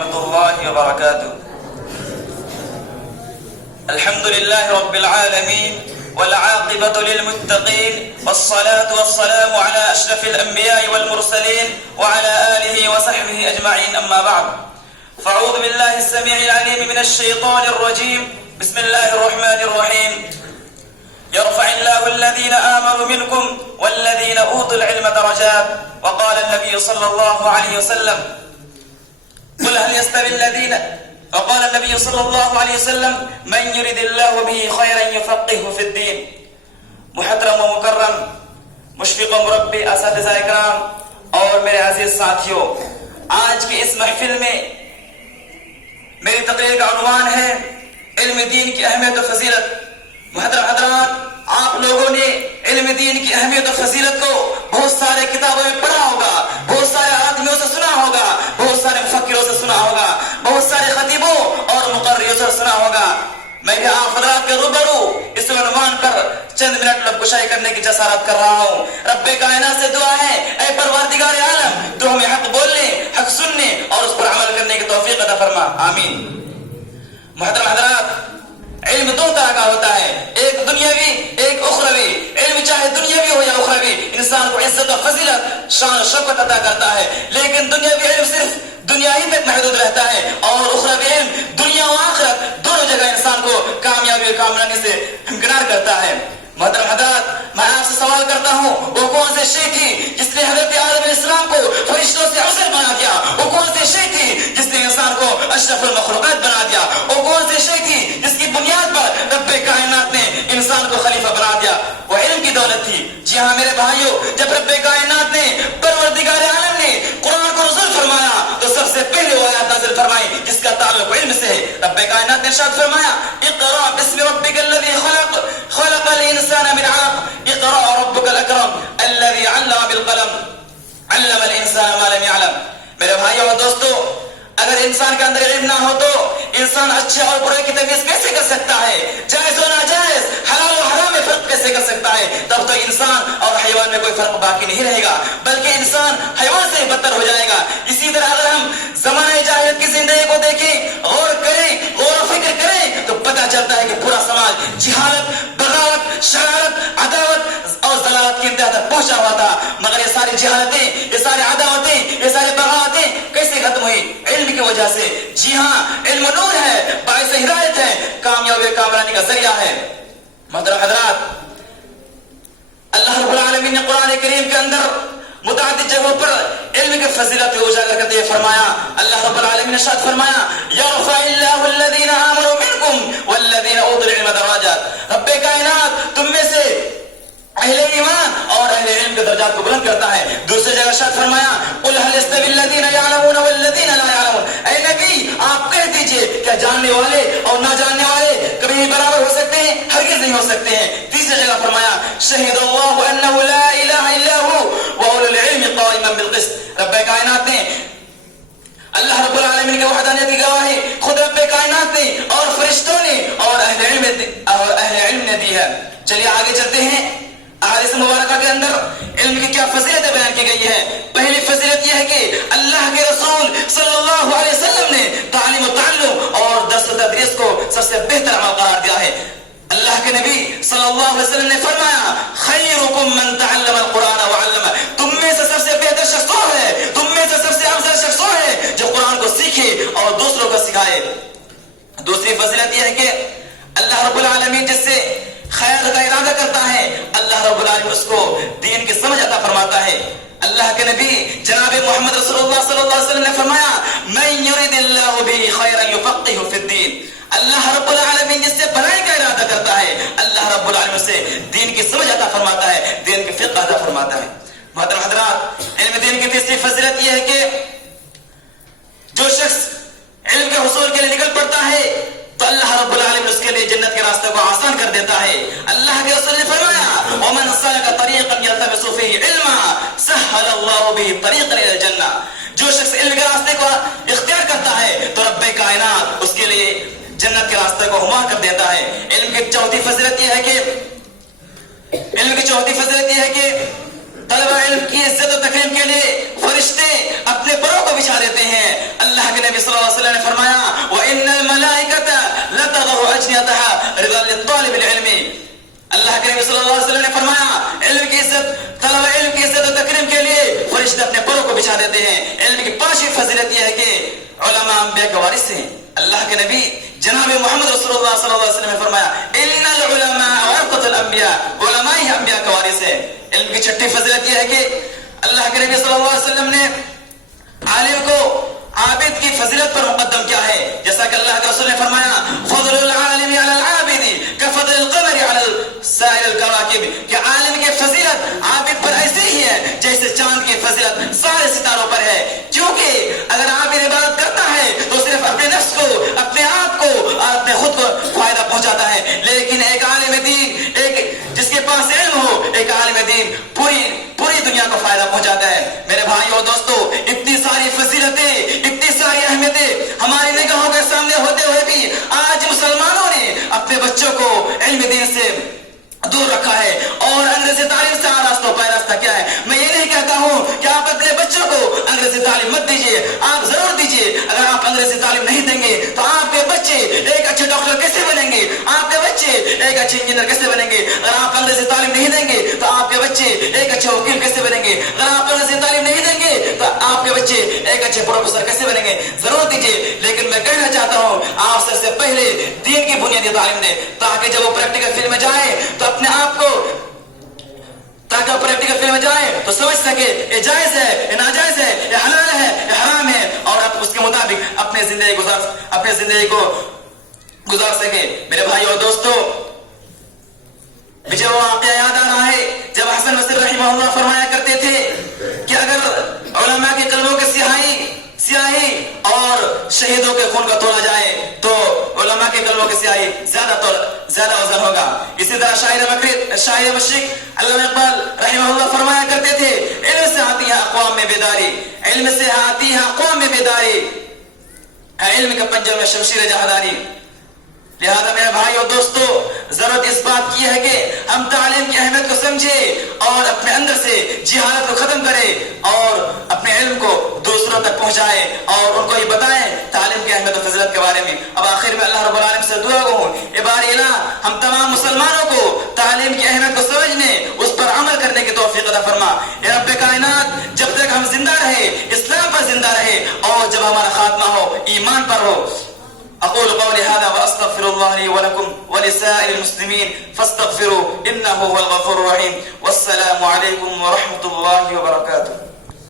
ورحمة الله وبركاته. الحمد لله رب العالمين والعاقبة للمتقين والصلاة والسلام على أشرف الأنبياء والمرسلين وعلى آله وصحبه أجمعين. أما بعد، فأعوذ بالله السميع العليم من الشيطان الرجيم. بسم الله الرحمن الرحيم. يرفع الله الذين آمنوا منكم والذين أوتوا العلم درجات. وقال النبي صلى الله عليه وسلم: قل هل يستوي الذين وقال النبي صلی اللہ علیہ وسلم: من يرد اللہ به خیرا یفقهه فی الدین. محترم و مکرم مشفق و مربی اساتذہ اکرام اور میرے عزیز ساتھیوں، آج کی اس محفل میں میری تقریر کا عنوان ہے علم دین کی اہمیت و فضیلت. محترم حضرات، آپ لوگوں نے علم دین کی اہمیت و فضیلت کو بہت سارے کتابوں میں پڑھا ہوگا، بہت سارے آدمیوں سے سنا ہوگا، بہت سارے مفکروں سے سنا ہوگا، بہت سارے خطیبوں اور مقرروں سے سنا ہوگا. میں بھی آپ حضرات کے روبرو اس عنوان پر چند منٹ لب گشائی کرنے کی جسارت کر رہا ہوں. رب کائنات سے دعا ہے، اے پروردگار عالم، تو ہمیں حق بولنے، حق سننے اور اس پر عمل کرنے کی توفیق عطا فرما، آمین. محترم حضرات، علم دو طرح کا ہوتا ہے، ایک دنیاوی ایک اخروی. علم چاہے دنیاوی ہو یا اخروی انسان کو عزت و فضیلت، شان و شوکت عطا کرتا ہے، لیکن دنیاوی علم صرف دنیا ہی تک محدود رہتا ہے، اور اخروی علم دنیا و آخرت دونوں جگہ انسان کو کامیابی و کامرانی سے ہمکنار کرتا ہے. محترم حضرات، میں آپ سے سوال کرتا ہوں، وہ کون سے شے تھی جس نے حضرت آدم علیہ السلام کو فرشتوں سے افضل بنا دیا؟ وہ کون سے شے تھی جس نے انسان کو اشرف المخلوقات بنا دیا؟ وہ کون سے شے تھی جس کی بنیاد پر رب کائنات نے انسان کو خلیفہ بنا دیا؟ وہ علم کی دولت تھی. جی ہاں میرے بھائیوں، جب رب کائنات نے، پروردگار عالم نے قرآن کو نزول فرمایا تو سب سے پہلے وہ آیات نازل فرمائی جس کا تعلق علم سے ہے. رب کائنات نے ارشاد فرمایا: اقرأ باسم ربک الذی خلق خلق الانسان من علق اقرأ ربک الاکرم الذی علم بالقلم علم الانسان ما لم يعلم. میرے بھائیوں اور دوستو، اگر انسان کے اندر علم نہ ہو تو انسان اچھے اور برے کی تمیز کیسے کر سکتا ہے؟ جائز و ناجائز، حلال و حرام میں فرق کیسے کر سکتا ہے؟ تب تو انسان اور حیوان میں کوئی فرق باقی نہیں رہے گا، بلکہ انسان حیوان سے بدتر ہو جائے گا. اسی طرح اگر ہم زمانہ جاہلیت کی زندگی کو دیکھیں، غور کریں، غور و فکر کریں، تو پتہ چلتا ہے کہ پورا سماج جہالت، بغاوت، شرارت، عداوت اور ضلالت کی انتہا تک پہنچا ہوا تھا. مگر یہ ساری جہالتیں، یہ ساری عداوتیں، یہ ساری بغاوتیں کیسے ختم ہوئی؟ علم کی وجہ سے. جی ہاں، علم نور ہے، باعث ہدایت ہے، کامیابی کامرانی کا ذریعہ ہے. محترم حضرات، اللہ رب العالمین نے قرآن کریم کے اندر متعدد جگہوں پر علم کے فضیلت کو اجاگر کرتے ہوئے فرمایا. اللہ رب العالمین نے ارشاد فرمایا: یرفع اللہ الذین آمنوا منکم والذین اوتوا العلم درجات. رب کائنات تم میں سے اہل ایمان اور اہل علم کے درجات کو بلند کرتا ہے. دوسری جگہ ارشاد فرمایا: قل هل يستوي الذين يعلمون والذين لا يعلمون. اے نبی، آپ کہہ دیجئے کیا جاننے والے اور نہ جاننے والے کبھی بھی برابر ہو سکتے ہیں؟ ہرگز نہیں ہو سکتے ہیں. تیسری جگہ فرمایا: شہد اللہ انه لا الہ الا هو واولو العلم قائما بالقسط. رب کائنات نے، اللہ رب العالمین کے وحدانیت کی گواہی خود رب کائنات نے اور فرشتوں نے اور اہل علم نے دی ہے. چلیے آگے چلتے ہیں. احادیث مبارکہ کے اندر علم کی کیا فضیلتیں بیان کی گئی ہے؟ پہلی فضیلت یہ ہے کہ اللہ کے رسول صلی اللہ علیہ وسلم نے تعلیم و تعلم اور درس و تدریس کو سب سے بہتر عمل قرار دیا ہے. اللہ کے نبی صلی اللہ علیہ وسلم نے فرمایا: خیرکم من تعلم القرآن وعلمہ. تم میں سے سب سے بہتر شخص وہ ہے، تم میں سے سب سے افضل شخص وہ ہے جو قرآن کو سیکھے اور دوسروں کو سکھائے. دوسری فضیلت یہ ہے کہ اللہ رب العالمین جس سے خیر کا ارادہ کرتا ہے، اللہ رب العالمین اس کو دین کی سمجھ عطا فرماتا ہے. اللہ کے نبی جناب محمد رسول اللہ صلی اللہ علیہ وسلم نے فرمایا: من یرد اللہ به خیرا یفقهه فی الدین. اللہ رب العالمین جس سے بھلائی کا ارادہ کرتا ہے، اللہ رب العالمین سے دین کی سمجھ عطا فرماتا ہے، دین کی فقہ عطا فرماتا ہے. محترم حضرات، علم دین کی تیسری فضیلت یہ ہے کہ جو شخص علم کے حصول کے لیے نکل پڑتا ہے تو اللہ رب العالمین اس کے لیے جنت کے راستے کو آسان کر دیتا ہے. اللہ کے رسول نے فرمایا: ومن سلک طریقا یلتمس فیہ علما سہل اللہ بہ طریقا الی الجنہ. جو شخص علم کے راستے کو اختیار کرتا ہے تو رب کائنات اس کے لیے جنت کے راستے کو ہما کر دیتا ہے. علم کی چوتھی فضیلت یہ ہے کہ طلبہ علم کی عزت و تکریم کے لیے فرشتے اپنے پروں کو بچھا دیتے ہیں. اللہ کے نبی صلی اللہ علیہ وسلم نے فرمایا وَإِنَّ الْمَلَائِكَةَ لَتَضَعُ أَجْنِحَتَهَا رِضًا لِلطَّالِبِ الْعِلْمِ. اللہ کے نبی صلی اللہ علیہ وسلم نے فرمایا علم کی عزت طلبہ علم کی عزت و تکریم کے لیے فرشتے اپنے پروں کو بچھا دیتے ہیں. علم کی پانچویں فضیلت یہ ہے کہ علماء انبیاء کے وارث ہیں. اللہ کے نبی جناب محمد رسول اللہ صلی اللہ علیہ وسلم نے فرمایا ان العلماء ورثۃ الانبیاء، علماء ہی انبیاء کے وارث ہیں. علم کی چھٹی فضیلت یہ ہے کہ اللہ کے نبی صلی اللہ علیہ وسلم نے عالم کو عابد کی فضیلت پر مقدم کیا ہے. جیسا کہ اللہ کے رسول نے فرمایا فضل العالم علی العابد کفضل القمر علی سائر الکواکب، کہ عالم کی فضیلت عابد پر ایسی ہی ہے جیسے چاند کی فضیلت سارے ستاروں پر ہے. کیونکہ اگر عابد عبادت کرتا ہے تو صرف اپنے نفس کو، اپنے آپ کو اور اپنے خود کو فائدہ پہنچاتا ہے، لیکن ایک عالم دین، ایک جس کے پاس علم ہو، ایک عالم دین پوری دنیا کو فائدہ پہنچاتا ہے. میرے بھائیو اور دوستو، اتنی ساری فضیلتیں، اتنی ساری اہمیتیں ہماری نگاہوں کے سامنے ہوتے ہوئے بھی آج مسلمانوں نے اپنے بچوں کو علم دین سے دور رکھا ہے اور انگریزی تعلیم سے آراستہ و پیراستہ کیا ہے. میں یہ نہیں کہتا ہوں کہ آپ اپنے بچوں کو انگریزی تعلیم مت دیجیے، آپ ضرور دیجیے. اگر آپ انگریزی تعلیم نہیں دیں گے تو آپ کے بچے ایک اچھے ڈاکٹر کیسے بنیں گے؟ آپ کے بچے ایک اچھے انجینئر کیسے بنیں گے؟ اگر آپ انگریزی تعلیم نہیں دیں گے تو آپ کے بچے ایک اچھے وکیل کیسے بنیں گے؟ اگر آپ انگریزی تعلیم نہیں دیں گے تو آپ کے بچے ایک اچھے پروفیسر کیسے بنیں گے؟ ضرور دیجیے. لیکن میں کہنا چاہتا ہوں آپ سب سے پہلے دین کی بنیادی تعلیم دیں، تاکہ جب وہ پریکٹیکل فیلڈ میں جائیں تو اپنے آپ کو، تاکہ پریکٹیکل فیلڈ میں جائیں تو سمجھ سکے یہ جائز ہے، یہ ناجائز ہے، یہ حلال ہے، یہ حرام ہے، اور اب اس کے مطابق اپنی زندگی کو گزار سکے. میرے بھائی اور دوستو، مجھے وہ واقعہ یاد آ رہا ہے جب حسن بصری رحمہ اللہ فرمایا کرتے تھے کہ اگر علماء کے قلموں کی سیاہی اور شہیدوں کے خون کا تولا جائے تو علماء کے قلموں کی سیاہی زیادہ وزن ہوگا. اسی طرح شاعر مشرق علامہ اقبال رحمہ اللہ فرمایا کرتے تھے علم سے آتی ہے اقوام میں بیداری، علم سے آتی ہے اقوام میں بیداری، علم کے پنجوں میں شمشیر جہاداری. لہذا میرے بھائی اور دوستو، ضرورت اس بات کی ہے کہ ہم تعلیم کی اہمیت کو سمجھیں اور اپنے اندر سے جہالت کو ختم کریں اور اپنے علم کو دوسروں تک پہنچائیں اور ان کو یہ بتائیں تعلیم کی اہمیت و فضیلت کے بارے میں. اب آخر میں اللہ رب العالمین سے دعا گو ہوں اے باری الہ، ہم تمام مسلمانوں کو تعلیم کی اہمیت کو سمجھنے، اس پر عمل کرنے کی توفیق عطا فرما. اے رب کائنات، جب تک ہم زندہ رہے اسلام پر زندہ رہے اور جب ہمارا خاتمہ ہو ایمان پر ہو. أقول قولي هذا وأستغفر الله لي ولكم ولسائر المسلمين فاستغفروا إنه هو الغفور الرحيم. والسلام عليكم ورحمة الله وبركاته.